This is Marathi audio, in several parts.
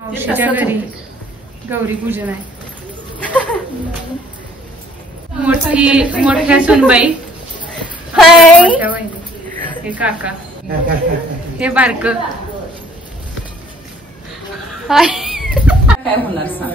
मावशीच्या घरी गौरी पूजन आहे. मोठ्या सुनबाई, हे काका, हे बारक. काय होणार सांग.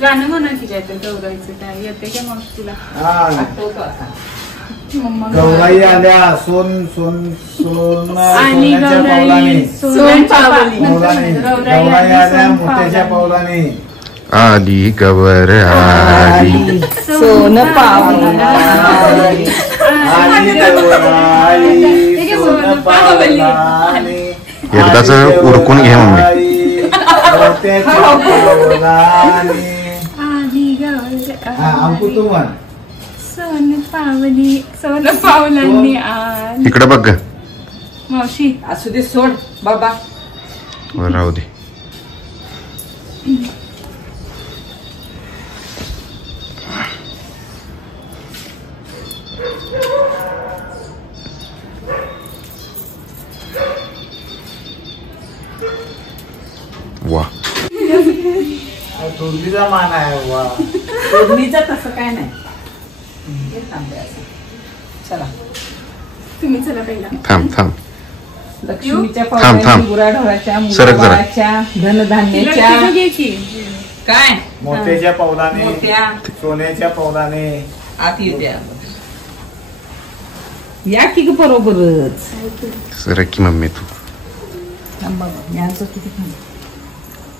गाणं म्हणा की जायचं गौराईचं. काय येते का मग तुला? गौराई आल्या सोन सोन सोन आणि गौराई आल्या मोठ्याच्या पावलाने. आली गवर आली सोन पावली एकदाच उरकून घे मम्मी. सोन पावली सोन पावलांनी आली. इकडे बघ मावशी. असू दे सोड बाबा. राहू दे. वा तोडलीचा मान आहे. वा तोडणीचा तसं काय नाही. चला तुम्ही चला पहिला. थांब थांब. लक्ष्मीच्या थांब. पावलाच्या गुराढोराच्या सरक जरा. मुलाबाळाच्या धनधान्याच्या काय मोठ्याच्या पावलाने मोठ्या सोन्याच्या पावलाने आत येऊ द्या. या की ग बरोबरच. सरक की मम्मी तू. थांबा यांचं किती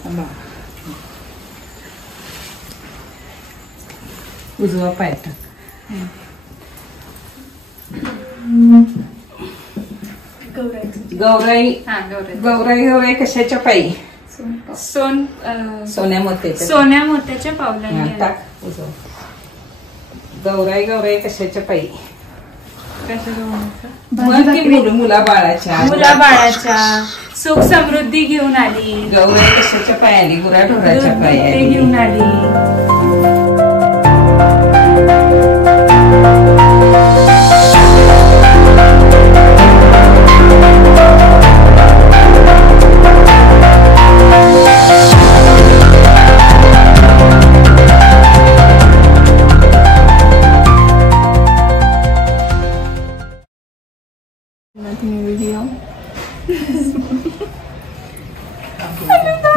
थांबा. उजवा पाय टाक. गौराई गौराई कशाच्या पायी? सोन्या मोत्याच्या पावलाने. टाक उजवा. गौराई कशाच्या पायी? मुलाबाळाच्या सुख समृद्धी घेऊन आली. गौराई कशाच्या पायी आली? गुराढोराच्या पायी घेऊन आली.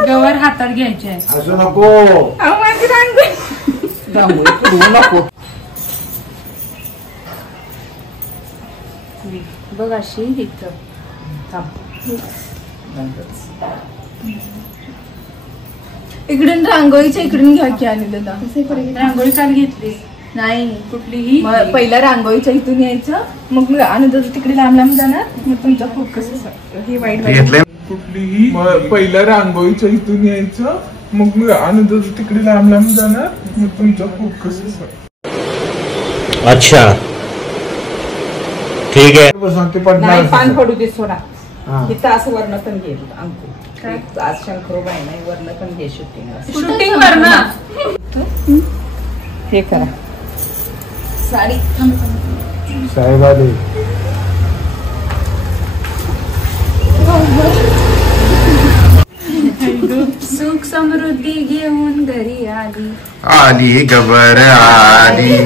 गवर हातात घ्यायचे. असू नको. नको. बघ अशी इथं. इकडून रांगोळीच्या इकडून घ्या की आणि दादा. रांगोळी काल घेतली नाही कुठलीही. पहिला रांगोळीच्या इथून यायचं मग आनंदाचं तिकडे लांब लांब जाणार. मग तुमचा फोकस हे वाईट कुठलीही पहिल्या रांगोळीच्या इथून यायचं मग आनंदाचं तिकडे लांब लांब जाणार. मग तुमचा फोकस. अच्छा ठीक आहे. नाही पान पडू दे सोडा. इथं असं वर्ण पण घे अंकू. आज शंकरोबाई नाही वर्ण पण घे. शूटिंग वर्ण हे करा. साडी साहेब आले. सुख समृद्धी घेऊन घरी आली. आली गवर आली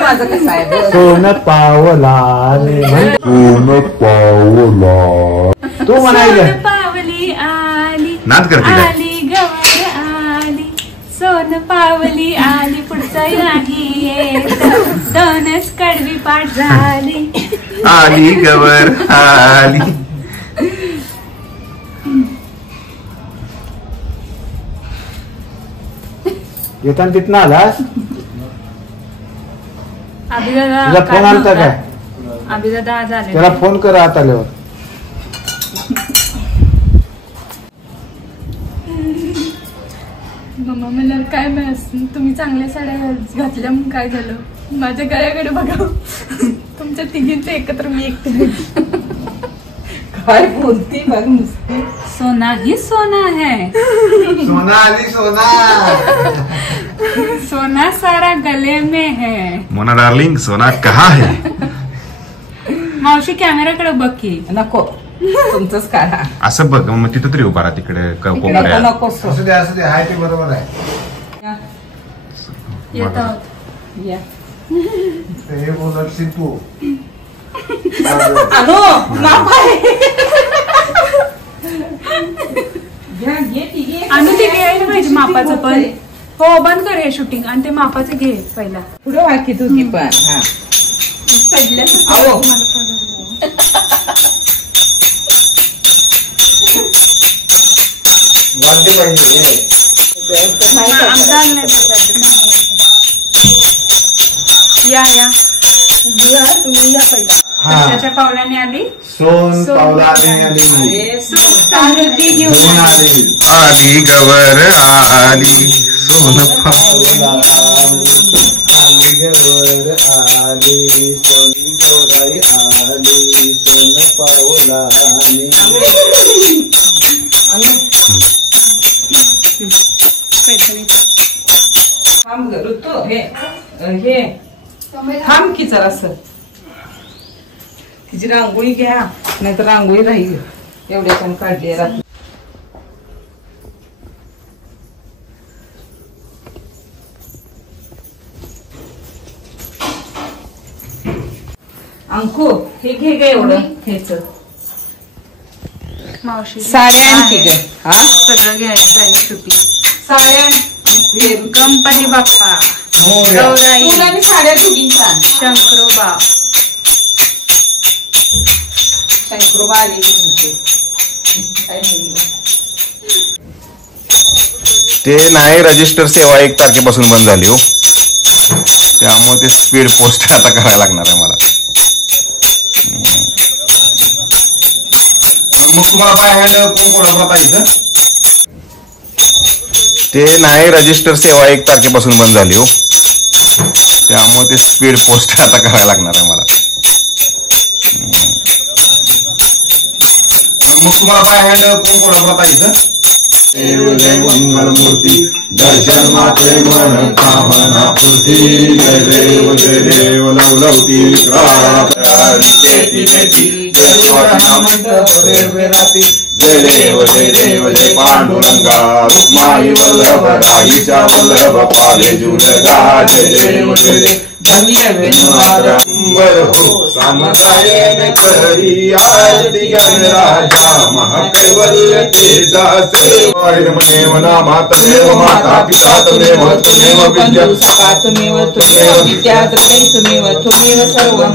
माझं कसं आहे? सोन पावलाने. सोन पावला. तू म्हणायचं पावली आली. नाच करते काय? आली गवर आली. सोन पावली आली. पुढचं नाही येत. दोनच कडवी पाठ झाली. आली गवर आली. येताना तिथनं आलास? अभिदादा तुझा फोन आलता काय? अभिदादा आज आले. त्याला फोन कर आत आल्यावर. मम्मा मला काय माहित तुम्ही चांगल्या साड्या घातल्या म्हणून काय झालं. माझ्या गळ्याकडे बघा. तुमच्या तिघींचं एकत्र मी एकटे. काय बोलती बघ नुसती. सोना ही सोना है. सोना आली सोना. सोना सारा गले में है. मोना डार्लिंग सोना कहा है. मावशी कॅमेराकडे बघ की. नको तुमचंच काढा. असं बघ मग तिथं तरी उभा राहा तिकडे नको कोपऱ्यात. नको असू दे असू दे हाय ते बरोबर आहे. येत आहोत. या हे बोलत तू. अनो माप आहे. घ्या घे ती घे. आणि ते घ्यायला पाहिजे मापाचं पण. हो बंद कर हे शूटिंग आणि ते मापाचं घे पहिला. पुढे वाकी तू की पण. हा आओ वाद्य पाहिजे. आमचा आलं नाही त्याच्यात. या या तुम्ही या पहिला. त्याच्या पावलाने आली. सोन पावलाने आली. सुख समृद्धी घेऊन सोन आली. आली. आली गवर आली सोन पावला आली गवर आली सोनी गौराई आली सोन पावला आली. थांब ऋतू हे हे थांब की जरासं. तिची रांगोळी घ्या नाहीतर रांगोळी राहील. एवढ्या पण काढली रात्री. अंकू हे घे ग एवढं हेच. मावशी साड्या आणखी ग. हा सगळं घ्यायचं आहे शूटिंग. साड्या गणपती बाप्पा गौराई तुला मी साड्या दोघींच्या आण. शंकरोबा. शंकरोबा आले की तुमचे. काय नाही. ते नाही रजिस्टर सेवा 1 तारखेपासून बंद झाली हो. त्यामुळे ते स्पीड पोस्ट आता करायला लागणार आहे मला. मग तुम्हाला बाय हँड कोण कोणाला इथं. ते नाही रजिस्टर सेवा 1 तारखेपासून बंद झाली हो. त्यामुळे ते स्पीड पोस्ट आता करायला लागणार आहे मला. मग तुम्हाला बाय हँड कोण कोणाला इथं. जय मंगलमूर्ती दर्शन मात्रे मन कामना पूर्ती. जय देव लवलवती जय देव जय पांडुरंगा रुक्माई वल्लभ राहीच्या वल्लभ पाले जुलगा. जय देव धन्य अंबर हो सामदायन करी आरती गणराजा महाकैवल्य तेजा सेवायनमेव नामा तमेव माता पिता तमेव विद्या सका तमेव त्वमेव विद्या त्वमेव सर्वं